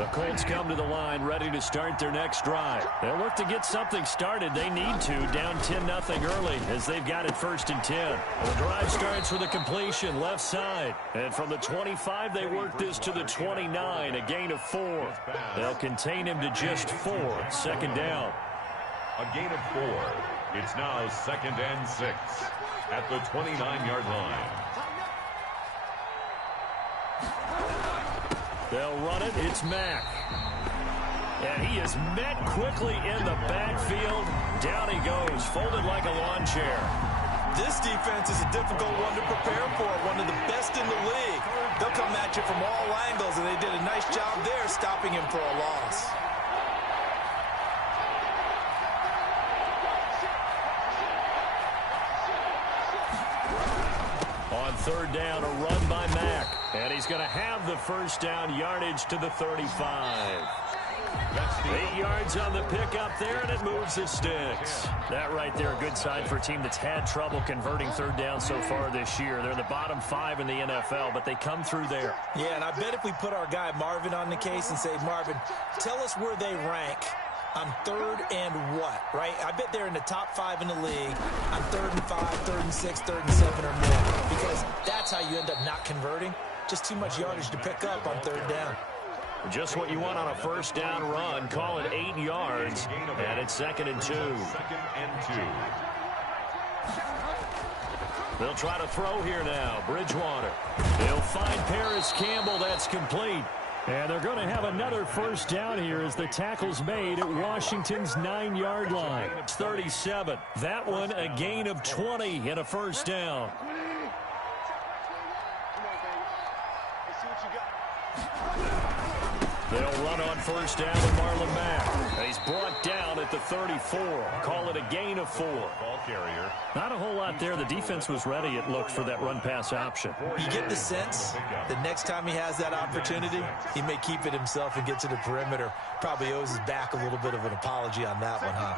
The Colts come to the line ready to start their next drive. They'll look to get something started. They need to, down 10-0 early as they've got it 1st and 10. The drive starts with a completion left side. And from the 25, they work this to the 29, a gain of 4. They'll contain him to just 4, 2nd down. A gain of 4. It's now 2nd and 6 at the 29-yard line. They'll run it. It's Mack. And he is met quickly in the backfield. Down he goes, folded like a lawn chair. This defense is a difficult one to prepare for, one of the best in the league. They'll come at you from all angles, and they did a nice job there stopping him for a loss. On 3rd down, a run by Mack. And he's going to have the 1st down yardage to the 35. 8 yards on the pickup there, and it moves the sticks. That right there, a good sign for a team that's had trouble converting 3rd down so far this year. They're the bottom 5 in the NFL, but they come through there. Yeah, and I bet if we put our guy Marvin on the case and say, Marvin, tell us where they rank on 3rd and what, right? I bet they're in the top 5 in the league on 3rd and 5, 3rd and 6, 3rd and 7 or more, because that's how you end up not converting. Just too much yardage to pick up on 3rd down. Just what you want on a 1st down run. Call it 8 yards, and it's 2nd and 2. 2nd and 2. They'll try to throw here now. Bridgewater. They'll find Paris Campbell. That's complete. And they're going to have another 1st down here as the tackle's made at Washington's 9-yard line. It's 37. That one a gain of 20 and a 1st down. They'll run on 1st down with Marlon Mack. He's brought down at the 34. Call it a gain of 4. Ball carrier. Not a whole lot there. The defense was ready, it looked, for that run-pass option. You get the sense the next time he has that opportunity, he may keep it himself and get to the perimeter. Probably owes his back a little bit of an apology on that one, huh?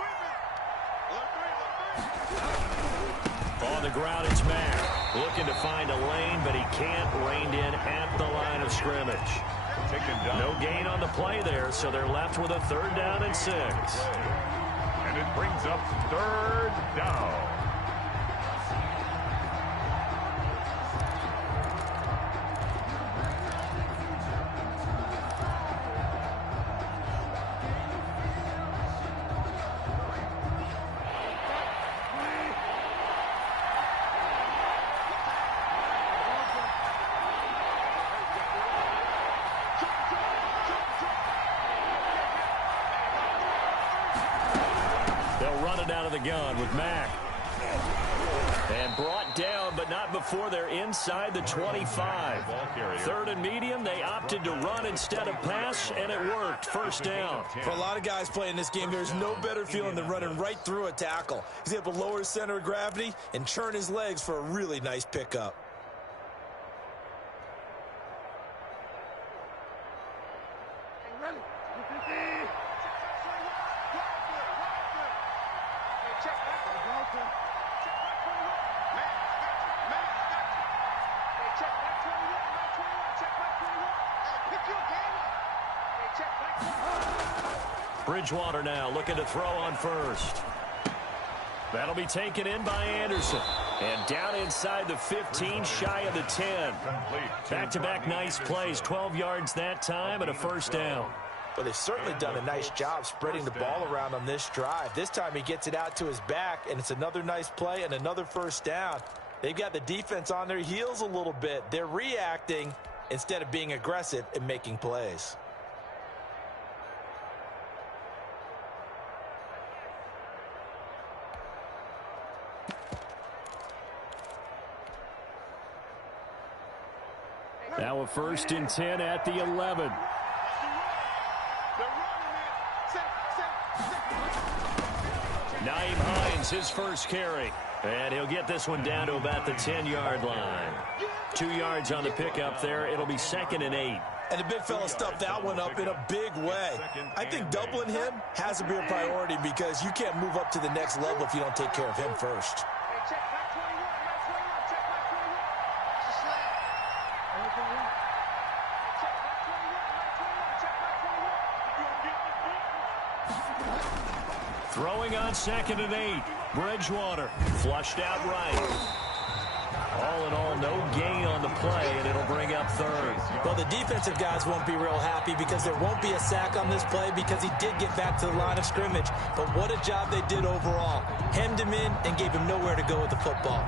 On the ground, it's Mack. Looking to find a lane, but he can't. Reined in at the line of scrimmage. No gain on the play there, so they're left with a 3rd down and 6. And it brings up 3rd down. They'll run it out of the gun with Mack. And brought down, but not before they're inside the 25. 3rd and medium, they opted to run instead of pass, and it worked. 1st down. For a lot of guys playing this game, there's no better feeling than running right through a tackle. He's able to lower his center of gravity and churn his legs for a really nice pickup. Bridgewater now looking to throw on 1st. That'll be taken in by Anderson. And down inside the 15, shy of the 10. Back-to-back nice plays, 12 yards that time and a 1st down. But they've certainly done a nice job spreading the ball around on this drive. This time he gets it out to his back, and it's another nice play and another 1st down. They've got the defense on their heels a little bit. They're reacting instead of being aggressive and making plays. Now a 1st and 10 at the 11. Nyheim Hines, his 1st carry. And he'll get this one down to about the 10-yard line. 2 yards on the pickup there. It'll be 2nd and 8. And the big fella stuffed that one up in a big way. I think doubling him has to be a priority because you can't move up to the next level if you don't take care of him first. Throwing on 2nd and 8. Bridgewater flushed out right. All in all, no gain on the play, and it'll bring up 3rd. Well, the defensive guys won't be real happy because there won't be a sack on this play because he did get back to the line of scrimmage. But what a job they did overall. Hemmed him in and gave him nowhere to go with the football.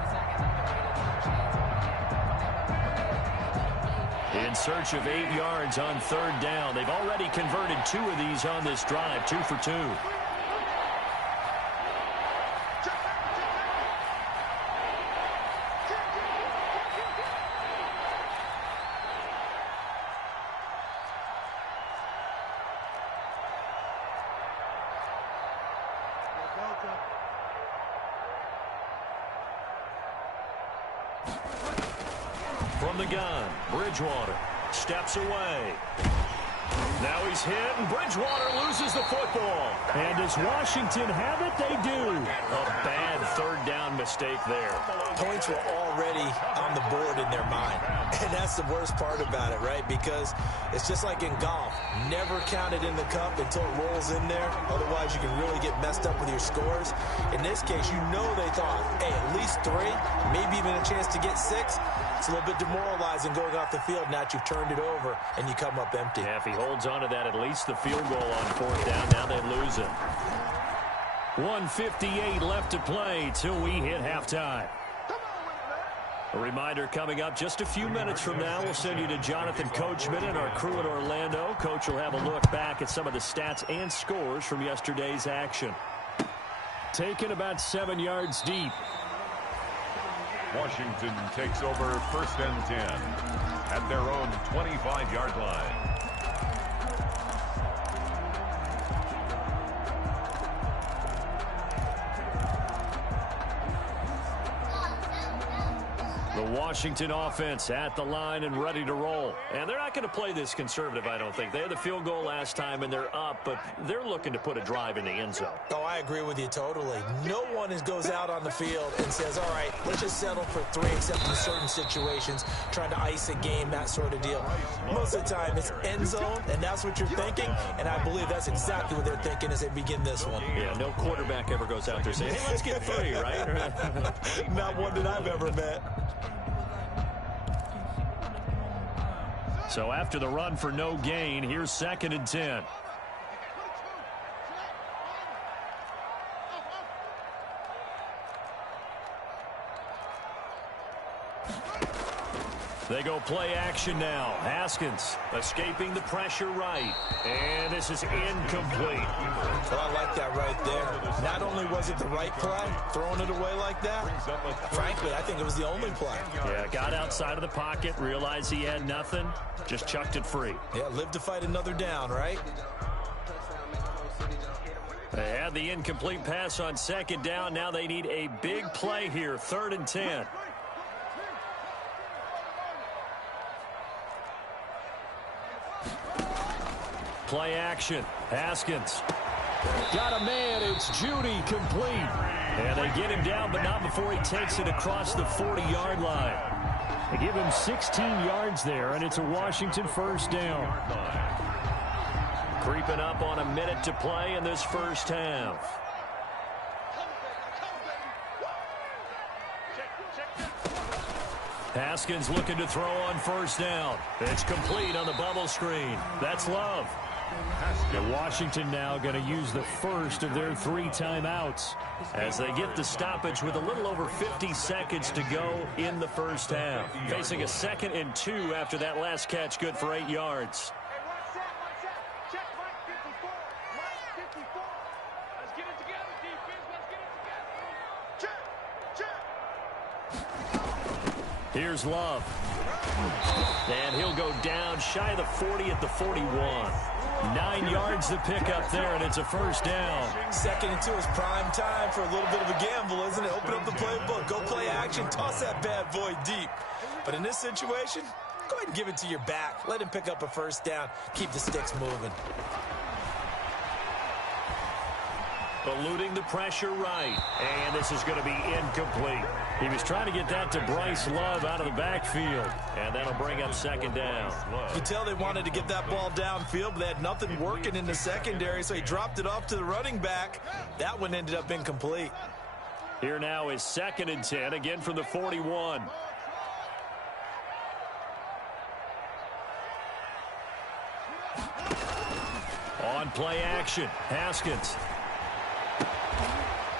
In search of 8 yards on 3rd down. They've already converted 2 of these on this drive, 2 for 2. From the gun, Bridgewater steps away. Now he's hit, and Bridgewater loses the football. And does Washington have it? They do. A bad 3rd down mistake there. Points were already on the board in their mind. And that's the worst part about it, right? Because it's just like in golf. Never count it in the cup until it rolls in there. Otherwise, you can really get messed up with your scores. In this case, you know they thought, hey, at least 3, maybe even a chance to get 6. It's a little bit demoralizing going off the field now that you've turned it over and you come up empty. Yeah, if he holds on to that, at least the field goal on 4th down. Now they lose it. 1:58 left to play till we hit halftime. A reminder coming up just a few minutes from now. We'll send you to Jonathan Coachman and our crew in Orlando. Coach will have a look back at some of the stats and scores from yesterday's action. Taken about 7 yards deep. Washington takes over 1st and 10 at their own 25-yard line. The Washington offense at the line and ready to roll. And they're not going to play this conservative, I don't think. They had the field goal last time, and they're up, but they're looking to put a drive in the end zone. Oh, I agree with you totally. No one goes out on the field and says, all right, let's just settle for 3 except in certain situations, trying to ice a game, that sort of deal. Most of the time, it's end zone, and that's what you're thinking, and I believe that's exactly what they're thinking as they begin this one. Yeah, no quarterback ever goes out there saying, hey, let's get 3, right? Not one that I've ever met. So after the run for no gain, here's 2nd and 10. They go play action now. Haskins escaping the pressure right. And this is incomplete. Well, I like that right there. Not only was it the right play, throwing it away like that, frankly, I think it was the only play. Yeah, got outside of the pocket, realized he had nothing, just chucked it free. Yeah, live to fight another down, right? They had the incomplete pass on 2nd down. Now they need a big play here, 3rd and 10. Play action. Haskins. Got a man. It's Judy complete. And they get him down, but not before he takes it across the 40-yard line. They give him 16 yards there, and it's a Washington 1st down. Creeping up on a minute to play in this 1st half. Haskins looking to throw on 1st down. It's complete on the bubble screen. That's Love. And Washington now going to use the first of their 3 timeouts as they get the stoppage with a little over 50 seconds to go in the 1st half. Facing a 2nd and 2 after that last catch, good for 8 yards. Here's Love. And he'll go down shy of the 40 at the 41. 9 yards to pick up there, and it's a 1st down. 2nd and 2 is prime time for a little bit of a gamble, isn't it? Open up the playbook, go play action, toss that bad boy deep. But in this situation, go ahead and give it to your back. Let him pick up a 1st down. Keep the sticks moving. Eluding the pressure right. And this is going to be incomplete. He was trying to get that to Bryce Love out of the backfield, and that'll bring up second down. You can tell they wanted to get that ball downfield, but they had nothing working in the secondary, so he dropped it off to the running back. That one ended up incomplete. Here now is 2nd and 10, again from the 41. On play action, Haskins.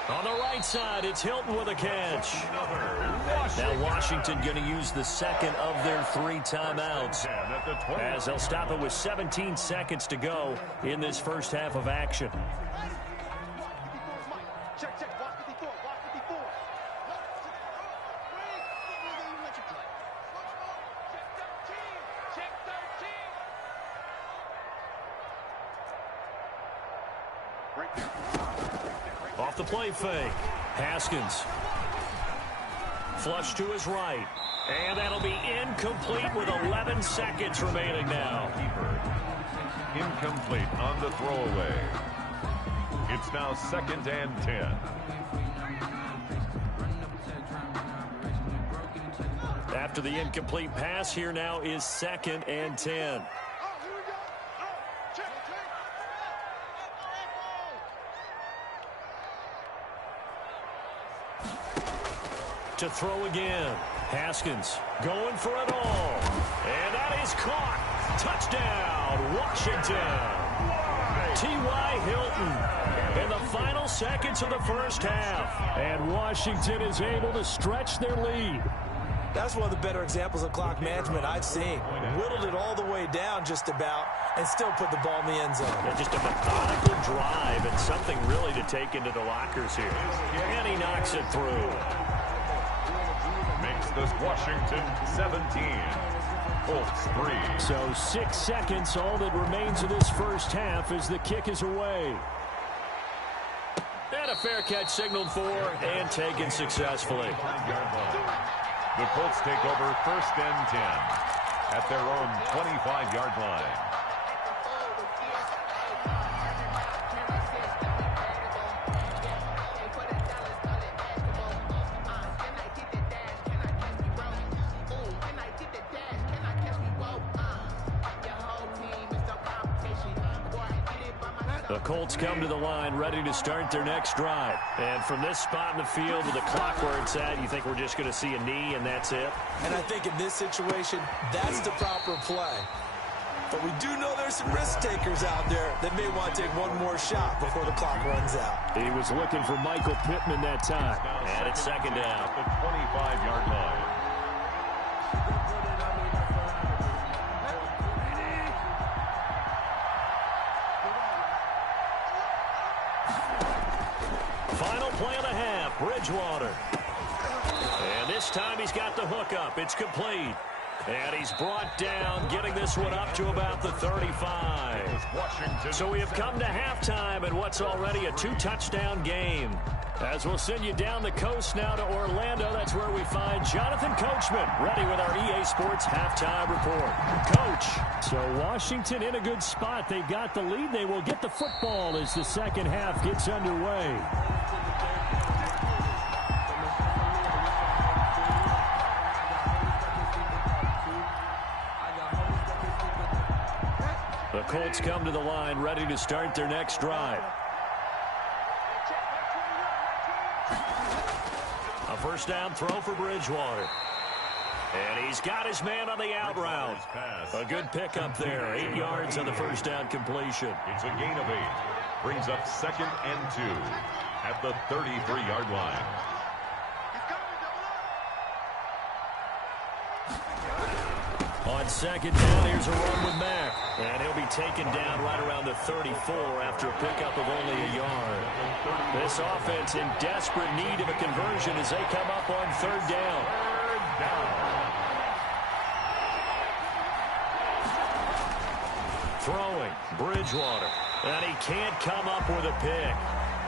On the right side, it's Hilton with a catch. Now Washington going to use the second of their 3 timeouts, as they'll stop it with 17 seconds to go in this first half of action. Off the play fake, Haskins. Flush to his right. And that'll be incomplete with 11 seconds remaining now. Incomplete on the throwaway. It's now 2nd and 10. After the incomplete pass, here now is 2nd and 10. To throw again. Haskins going for it all. And that is caught. Touchdown, Washington. T.Y. Hilton in the final seconds of the first half. And Washington is able to stretch their lead. That's one of the better examples of clock management I've seen. Whittled it all the way down just about and still put the ball in the end zone. Yeah, just a methodical drive and something really to take into the lockers here. And he knocks it through. Makes this Washington 17. Colts 3. So 6 seconds, all that remains of this first half as the kick is away. And a fair catch signaled for and taken successfully. The Colts take over 1st and 10 at their own 25-yard line. The Colts come to the line ready to start their next drive. And from this spot in the field with the clock where it's at, you think we're just going to see a knee and that's it? And I think in this situation, that's the proper play. But we do know there's some risk takers out there that may want to take one more shot before the clock runs out. He was looking for Michael Pittman that time. And it's 2nd down. The 25-yard line. Final play of the half, Bridgewater. And this time he's got the hook up. It's complete. And he's brought down, getting this one up to about the 35. So we have come to halftime in what's already a 2-touchdown game. As we'll send you down the coast now to Orlando, that's where we find Jonathan Coachman, ready with our EA Sports halftime report. Coach. So Washington in a good spot. They've got the lead. They will get the football as the second half gets underway. The Colts come to the line ready to start their next drive. A first down throw for Bridgewater. And he's got his man on the out route. A good pickup there. 8 yards on the first down completion. It's a gain of 8. Brings up 2nd and 2 at the 33-yard line. On 2nd down, here's a run with Mack. And he'll be taken down right around the 34 after a pickup of only a yard. This offense in desperate need of a conversion as they come up on 3rd down. Throwing, Bridgewater. And he can't come up with a pick.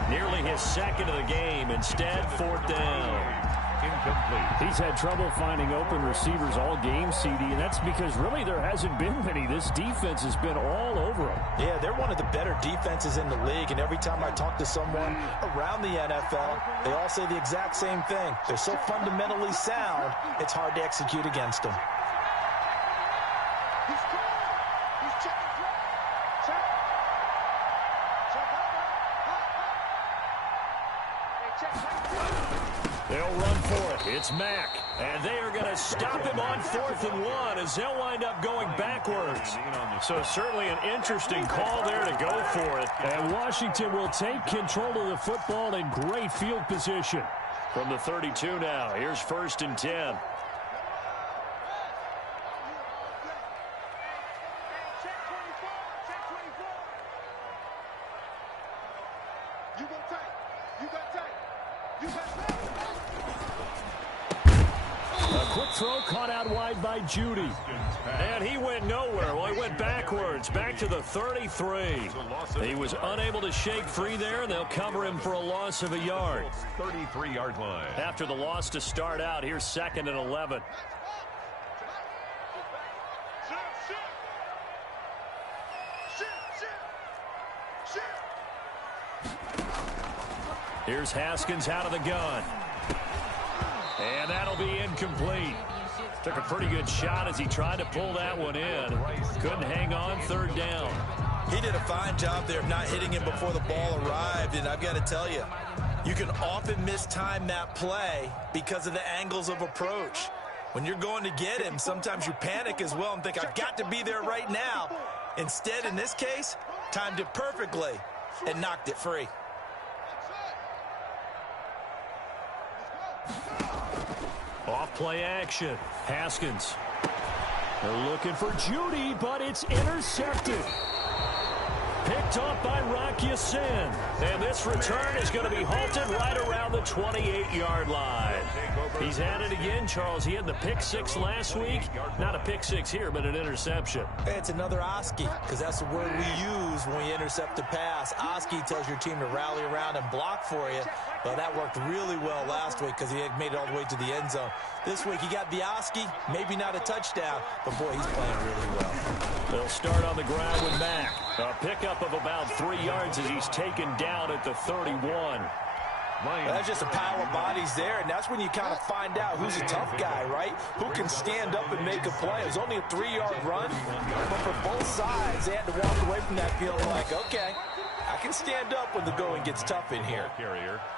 Nearly his 2nd of the game. Instead, 4th down. incomplete. He's had trouble finding open receivers all game, CD, and that's because really there hasn't been many. This defense has been all over them. Yeah, they're one of the better defenses in the league, and every time I talk to someone around the NFL, they all say the exact same thing. They're so fundamentally sound, it's hard to execute against them. They'll run for it. It's Mack. And they are going to stop him on 4th and 1 as they'll wind up going backwards. So certainly an interesting call there to go for it. And Washington will take control of the football in great field position. From the 32 now, here's 1st and 10. Throw caught out wide by Judy. And he went nowhere. Well, he went backwards, back to the 33. He was unable to shake free there, and they'll cover him for a loss of a yard. 33-yard line. After the loss to start out, here's 2nd and 11. Here's Haskins out of the gun. And that'll be incomplete. Took a pretty good shot as he tried to pull that one in. Couldn't hang on, 3rd down. He did a fine job there of not hitting him before the ball arrived, and I've got to tell you, you can often mistime that play because of the angles of approach. When you're going to get him, sometimes you panic as well and think, I've got to be there right now. Instead, in this case, timed it perfectly and knocked it free. Off play action. Haskins. They're looking for Judy, but it's intercepted. Picked off by Rocky Sin. And this return is going to be halted right around the 28-yard line. He's at it again, Charles. He had the pick 6 last week. Not a pick 6 here, but an interception. It's another Oski, because that's the word we use when we intercept a pass. Oski tells your team to rally around and block for you. Well, that worked really well last week because he had made it all the way to the end zone. This week he got the Oski, maybe not a touchdown, but boy, he's playing really well. They'll start on the ground with Mack. A pickup of about 3 yards as he's taken down at the 31. Well, that's just a pile of bodies there, and that's when you kind of find out who's a tough guy, right? Who can stand up and make a play. It was only a 3-yard run, but for both sides, they had to walk away from that feeling like, okay, I can stand up when the going gets tough in here.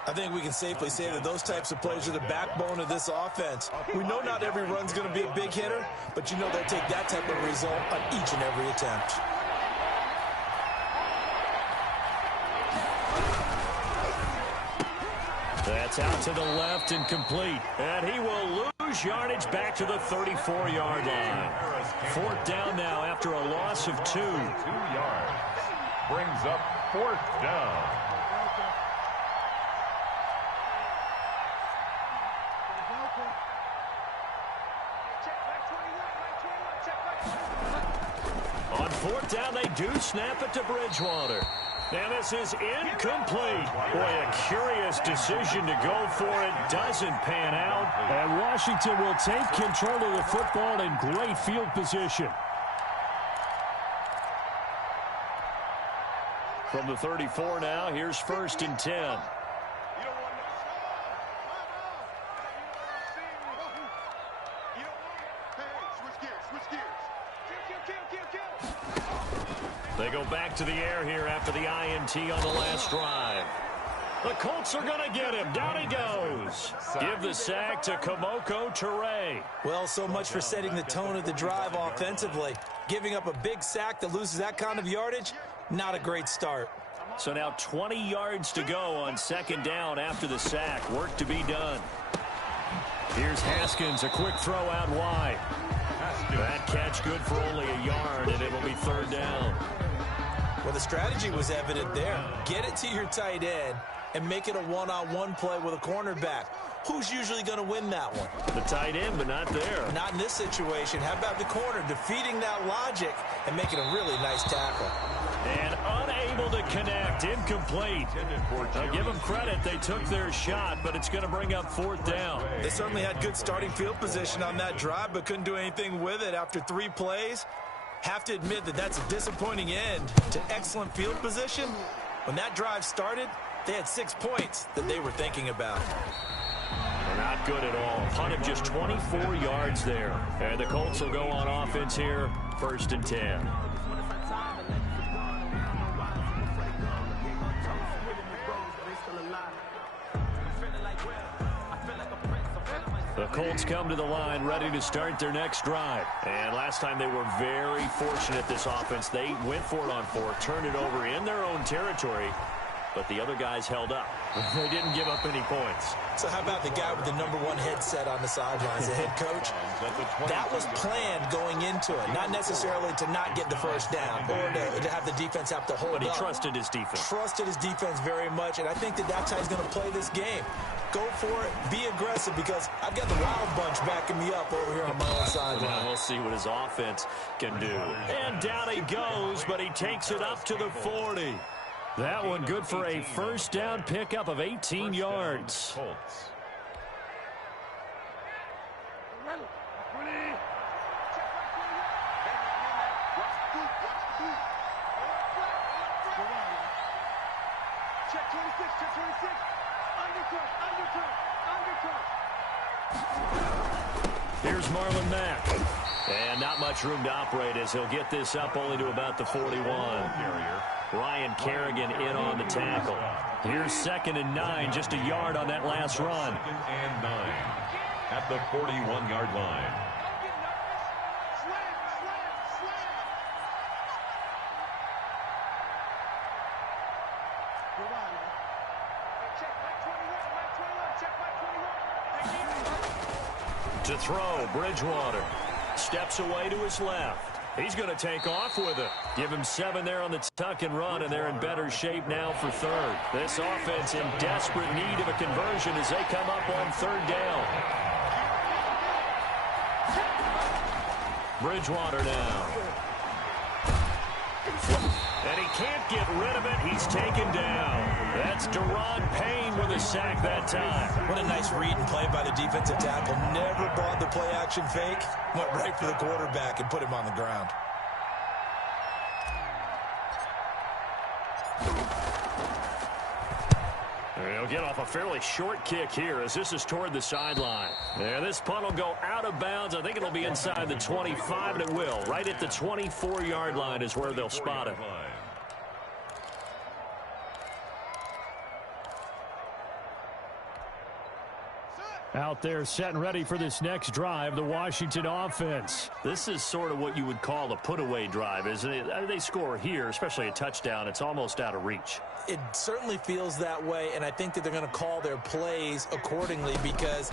I think we can safely say that those types of plays are the backbone of this offense. We know not every run's going to be a big hitter, but you know they'll take that type of result on each and every attempt. That's out to the left and complete. And he will lose yardage back to the 34-yard line. 4th down now after a loss of 2. 2 yards. Brings up 4th down. On 4th down, they do snap it to Bridgewater. And this is incomplete. Boy, a curious decision to go for it. Doesn't pan out. And Washington will take control of the football in great field position. From the 34 now, here's 1st and 10. They go back to the air here after the INT on the last drive. The Colts are going to get him. Down he goes. Give the sack to Kamoko Toure. Well, so much for setting the tone of the drive offensively. Giving up a big sack that loses that kind of yardage, not a great start. So now 20 yards to go on 2nd down after the sack. Work to be done. Here's Haskins, a quick throw out wide. That catch good for only a yard, and it will be 3rd down. Well, the strategy was evident there. Get it to your tight end and make it a one-on-one play with a cornerback. who's usually going to win that one? The tight end, but not there. Not in this situation. How about the corner defeating that logic and making a really nice tackle? And unable to connect, incomplete. Now give them credit, they took their shot, but it's going to bring up 4th down. They certainly had good starting field position on that drive, but couldn't do anything with it after 3 plays. Have to admit that that's a disappointing end to excellent field position. When that drive started, they had 6 points that they were thinking about. They're not good at all. Punt of just 24 yards there. And the Colts will go on offense here, 1st and 10. The Colts come to the line ready to start their next drive. And last time they were very fortunate, this offense. They went for it on 4, turned it over in their own territory, but the other guys held up. They didn't give up any points. So how about the guy with the #1 headset on the sidelines, the head coach? That was planned going into it, not necessarily to not get the first down or to have the defense have to hold up. But he trusted his defense. Trusted his defense very much, and I think that that's how he's going to play this game. Go for it, be aggressive, because I've got the Wild Bunch backing me up over here on my own sideline. Well, we'll see what his offense can do. And down he goes, but he takes it up to the 40. That one good for a 1st down pickup of 18 yards. Check 26, check 26. Here's Marlon Mack. And not much room to operate as he'll get this up only to about the 41. Ryan Kerrigan in on the tackle. Here's 2nd and 9, just a yard on that last run. 2nd and 9 at the 41-yard line. To throw, Bridgewater steps away to his left. He's going to take off with it. Give him 7 there on the tuck and run, and they're in better shape now for 3rd. This offense in desperate need of a conversion as they come up on 3rd down. Bridgewater now. And he can't get rid of it. He's taken down. That's Deron Payne with a sack that time. What a nice read and play by the defensive tackle. Never brought the play-action fake. Went right for the quarterback and put him on the ground. He'll get off a fairly short kick here as this is toward the sideline. Yeah, this punt will go out of bounds. I think it'll be inside the 25, and it will. Right at the 24-yard line is where they'll spot it. Out there set and ready for this next drive, the Washington offense. This is sort of what you would call a put-away drive, isn't it? They score here, especially a touchdown. It's almost out of reach. It certainly feels that way, and I think that they're going to call their plays accordingly, because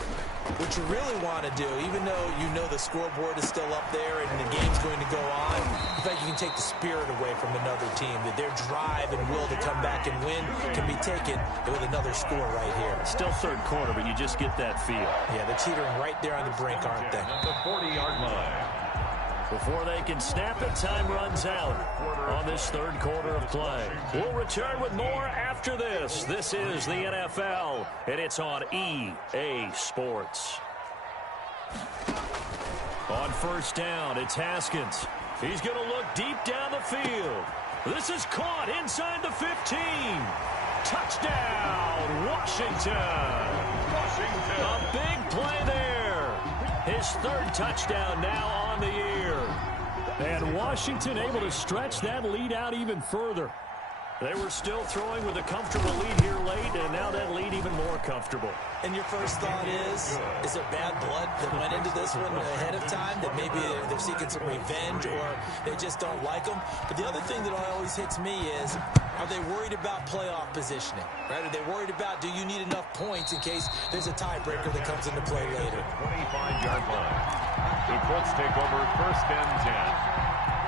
what you really want to do, even though you know the scoreboard is still up there and the game's going to go on, in fact, you can take the spirit away from another team, that their drive and will to come back and win can be taken with another score right here. Still 3rd quarter, but you just get that feel. Yeah, they're teetering right there on the brink, aren't they? At the 40-yard line. Before they can snap it, time runs out on this 3rd quarter of play. We'll return with more after this. This is the NFL, and it's on EA Sports. On 1st down, it's Haskins. He's going to look deep down the field. This is caught inside the 15. Touchdown, Washington. A big play there. His 3rd touchdown now on the year. And Washington able to stretch that lead out even further. They were still throwing with a comfortable lead here late, and now that lead even more comfortable. And your first thought is there bad blood that went into this one ahead of time, that maybe they're seeking some revenge or they just don't like them? But the other thing that always hits me is, are they worried about playoff positioning? Right? Are they worried about, do you need enough points in case there's a tiebreaker that comes into play later? 25-yard line. The Colts take over 1st and 10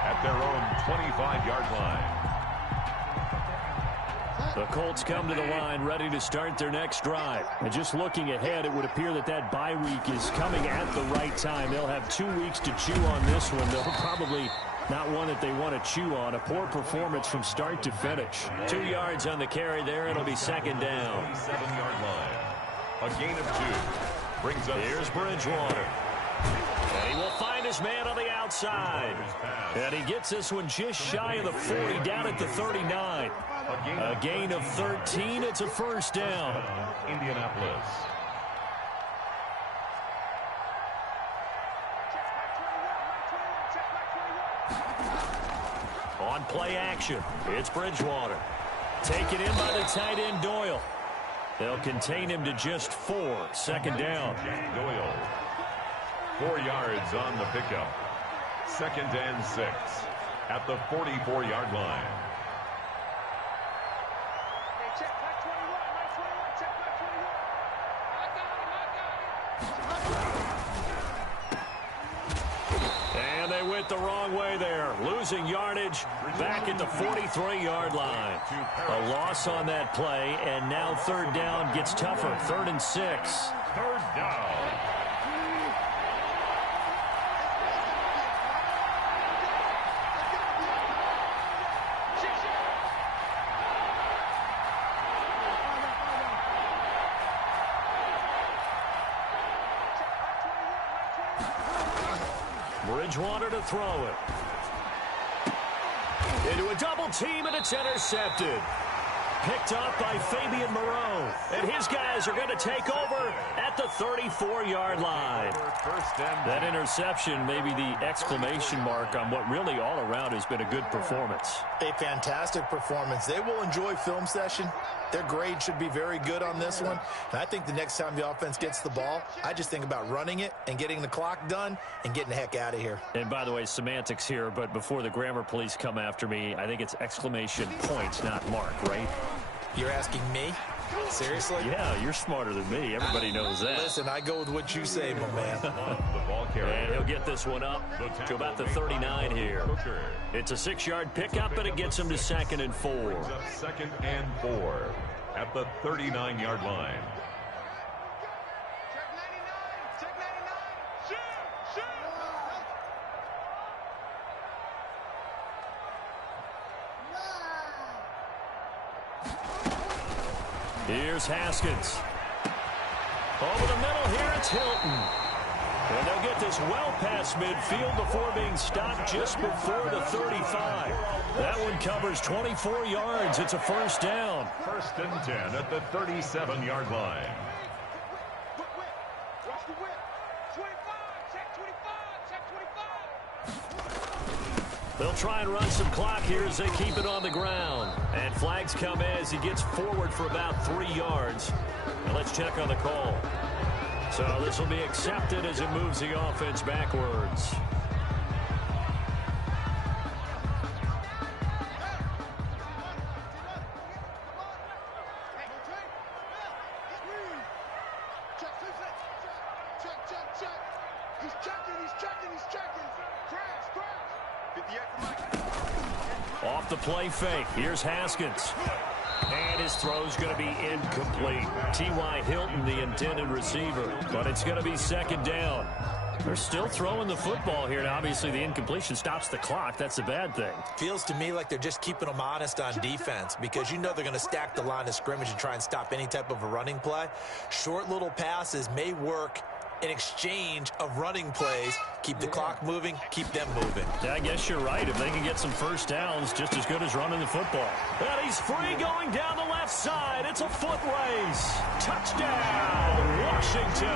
at their own 25-yard line. The Colts come to the line ready to start their next drive. And just looking ahead, it would appear that that bye week is coming at the right time. They'll have 2 weeks to chew on this one. They'll probably not one that they want to chew on. A poor performance from start to finish. 2 yards on the carry there. It'll be second down. 7-yard line. A gain of 2. Brings up. Here's Bridgewater. And he will find his man on the outside. And he gets this one just shy of the 40, down at the 39. A gain of 13. It's a first down. Indianapolis. On play action, it's Bridgewater. Taken in by the tight end Doyle. They'll contain him to just 4. Second down. Doyle. 4 yards on the pickup. Second and 6 at the 44-yard line. Check back 21. Check back 21. And they went the wrong way there. Losing yardage back at the 43-yard line. A loss on that play, and now third down gets tougher. 3rd and 6. Third down. Bridgewater to throw it. Into a double team, and it's intercepted. Picked up by Fabian Moreau. And his guys are going to take over at the 34-yard line. That interception may be the exclamation mark on what really all around has been a good performance. A fantastic performance. They will enjoy film session. Their grade should be very good on this one. And I think the next time the offense gets the ball, I just think about running it and getting the clock done and getting the heck out of here. And by the way, semantics here, but before the grammar police come after me, I think it's exclamation points, not mark, right? You're asking me? Seriously? Yeah, you're smarter than me. Everybody knows that. Listen, I go with what you say, my man. And he'll get this one up to about the 39 here. It's a 6-yard pickup, and it gets him to 2nd and 4. Second and 4 at the 39-yard line. Check 99. Shoot. Here's Haskins. Over the middle here, it's Hilton. And they'll get this well past midfield before being stopped just before the 35. That one covers 24 yards. It's a first down. 1st and 10 at the 37-yard line. Watch the whip. 25. Check 25. Check 25. They'll try and run some clock here as they keep it on the ground. And flags come as he gets forward for about 3 yards. And let's check on the call. So this will be accepted as it moves the offense backwards. Off the play fake. Here's Haskins. And his throw's going to be incomplete. T.Y. Hilton, the intended receiver. But it's going to be second down. They're still throwing the football here. Now, obviously, the incompletion stops the clock. That's the bad thing. Feels to me like they're just keeping them honest on defense because you know they're going to stack the line of scrimmage and try and stop any type of a running play. Short little passes may work in exchange of running plays. Keep the clock moving, keep them moving. Yeah, I guess you're right. If they can get some first downs, just as good as running the football. And he's free going down the left side. It's a foot race. Touchdown, Washington.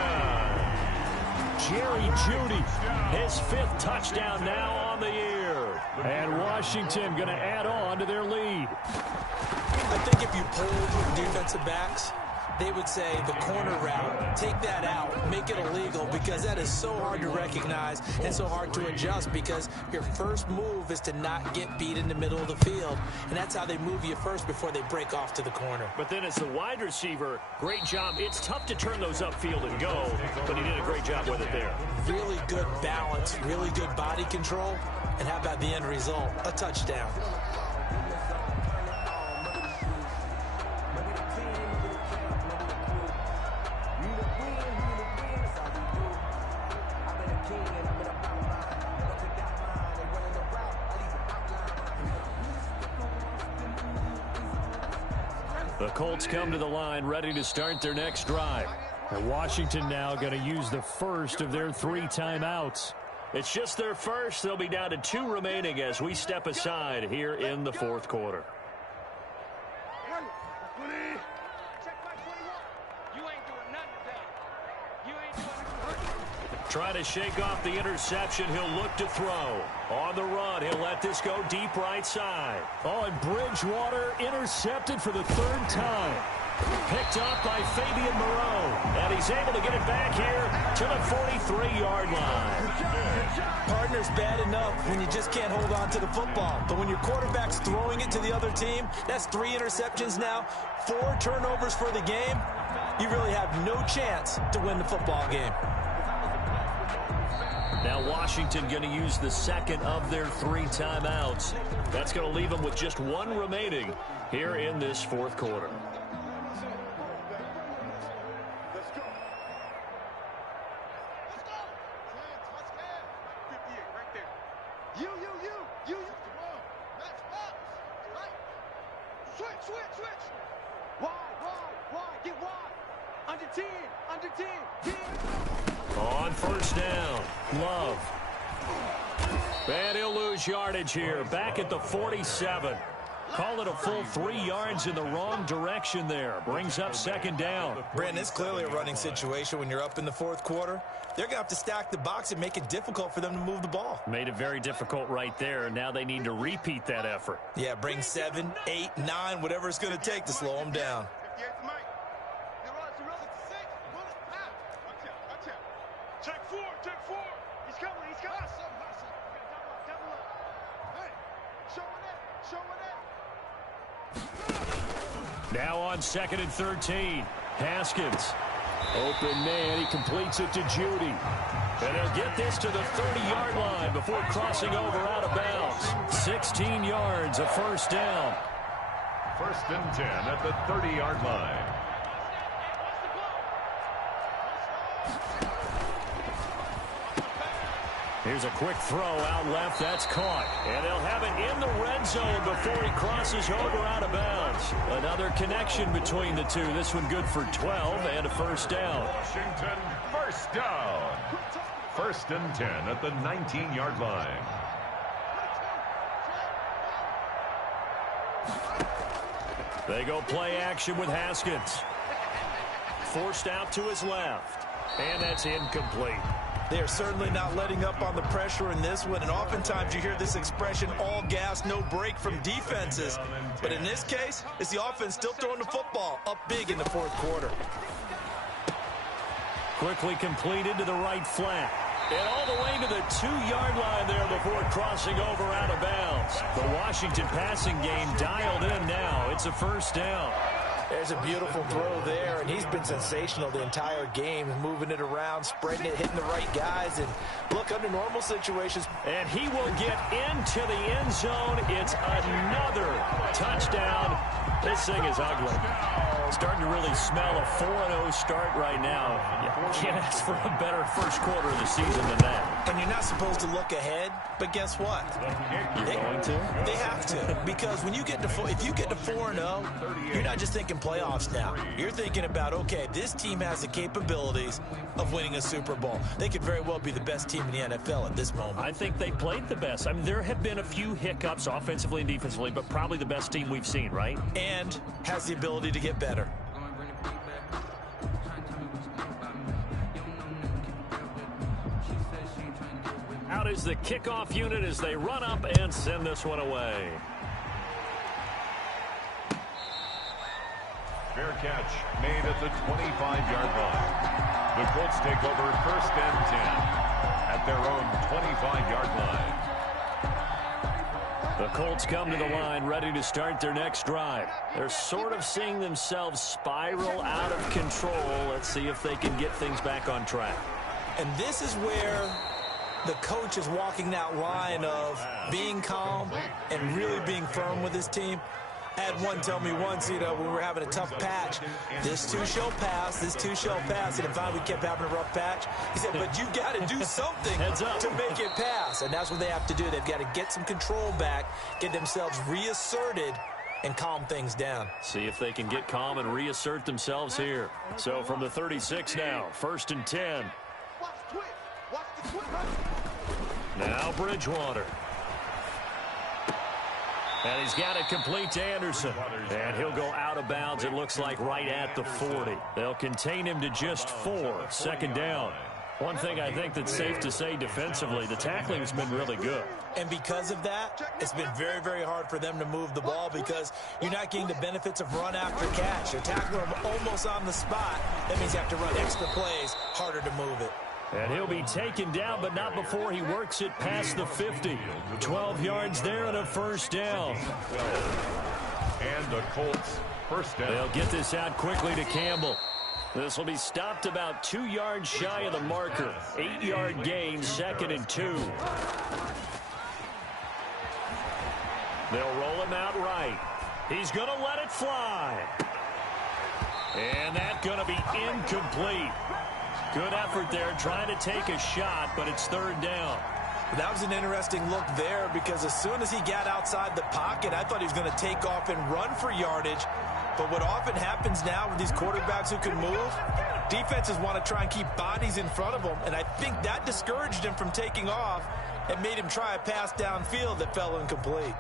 Jerry Jeudy, his 5th touchdown now on the year. And Washington going to add on to their lead. I think if you polled defensive backs, they would say the corner route, take that out, make it illegal, because that is so hard to recognize and so hard to adjust because your first move is to not get beat in the middle of the field. And that's how they move you first before they break off to the corner. But then as the wide receiver, great job. It's tough to turn those upfield and go, but he did a great job with it there. Really good balance, really good body control. And how about the end result? A touchdown. The Colts come to the line ready to start their next drive. And Washington now going to use the first of their 3 timeouts. It's just their first. They'll be down to 2 remaining as we step aside here in the fourth quarter. Trying to shake off the interception. He'll look to throw. On the run, he'll let this go deep right side. Oh, and Bridgewater intercepted for the 3rd time. Picked up by Fabian Moreau. And he's able to get it back here to the 43-yard line. Partner's bad enough when you just can't hold on to the football. But when your quarterback's throwing it to the other team, that's 3 interceptions now, 4 turnovers for the game. You really have no chance to win the football game. Now Washington going to use the second of their 3 timeouts. That's going to leave them with just 1 remaining here in this fourth quarter. On first down, Love. And he'll lose yardage here, back at the 47. Call it a full 3 yards in the wrong direction there. Brings up 2nd down. Brandon, it's clearly a running situation when you're up in the fourth quarter. They're going to have to stack the box and make it difficult for them to move the ball. Made it very difficult right there. Now they need to repeat that effort. Yeah, bring 7, 8, 9, whatever it's going to take to slow them down. Now on 2nd and 13. Haskins. Open man. He completes it to Judy. And he'll get this to the 30-yard line before crossing over out of bounds. 16 yards, a first down. 1st and 10 at the 30-yard line. Here's a quick throw out left. That's caught. And they'll have it in the red zone before he crosses over out of bounds. Another connection between the two. This one good for 12 and a first down. Washington, first down. 1st and 10 at the 19-yard line. They go play action with Haskins. Forced out to his left. And that's incomplete. They are certainly not letting up on the pressure in this one, and oftentimes you hear this expression, all gas, no break from defenses. But in this case, it's the offense still throwing the football up big in the fourth quarter. Quickly completed to the right flat. And all the way to the 2-yard line there before crossing over out of bounds. The Washington passing game dialed in now. It's a first down. There's a beautiful throw there, and he's been sensational the entire game, moving it around, spreading it, hitting the right guys. And look, under normal situations. And he will get into the end zone. It's another touchdown. This thing is ugly. Starting to really smell a 4-0 start right now. You can't ask for a better first quarter of the season than that. And you're not supposed to look ahead, but guess what? You're going to? They have to, because when you get to if you get to 4-0, you're not just thinking playoffs now. You're thinking about, okay, this team has the capabilities of winning a Super Bowl. They could very well be the best team in the NFL at this moment. I think they played the best. I mean, there have been a few hiccups offensively and defensively, but probably the best team we've seen, right? And has the ability to get better. Out is the kickoff unit as they run up and send this one away. Fair catch made at the 25-yard line. The Colts take over 1st and 10 at their own 25-yard line. The Colts come to the line ready to start their next drive. They're sort of seeing themselves spiral out of control. Let's see if they can get things back on track. And this is where the coach is walking that line of being calm and really being firm with his team. I had one tell me once, when we were having a tough patch, this too shall pass, this too shall pass. And finally we kept having a rough patch. He said, but you got to do something to make it pass. And that's what they have to do. They've got to get some control back, get themselves reasserted, and calm things down. See if they can get calm and reassert themselves here. So from the 36 now, 1st and 10. Now Bridgewater. And he's got it complete to Anderson. And he'll go out of bounds, it looks like, right at the 40. They'll contain him to just 4. 2nd down. One thing I think that's safe to say defensively, the tackling's been really good. And because of that, it's been very, very hard for them to move the ball because you're not getting the benefits of run after catch. You're tackling them almost on the spot. That means you have to run extra plays, harder to move it. And he'll be taken down, but not before he works it past the 50. 12 yards there and a 1st down. And the Colts, 1st down. They'll get this out quickly to Campbell. This will be stopped about 2 yards shy of the marker. 8-yard gain, 2nd and 2. They'll roll him out right. He's going to let it fly. And that's going to be incomplete. Good effort there, trying to take a shot, but it's 3rd down. That was an interesting look there because as soon as he got outside the pocket, I thought he was going to take off and run for yardage. But what often happens now with these quarterbacks who can move, defenses want to try and keep bodies in front of them, and I think that discouraged him from taking off and made him try a pass downfield that fell incomplete.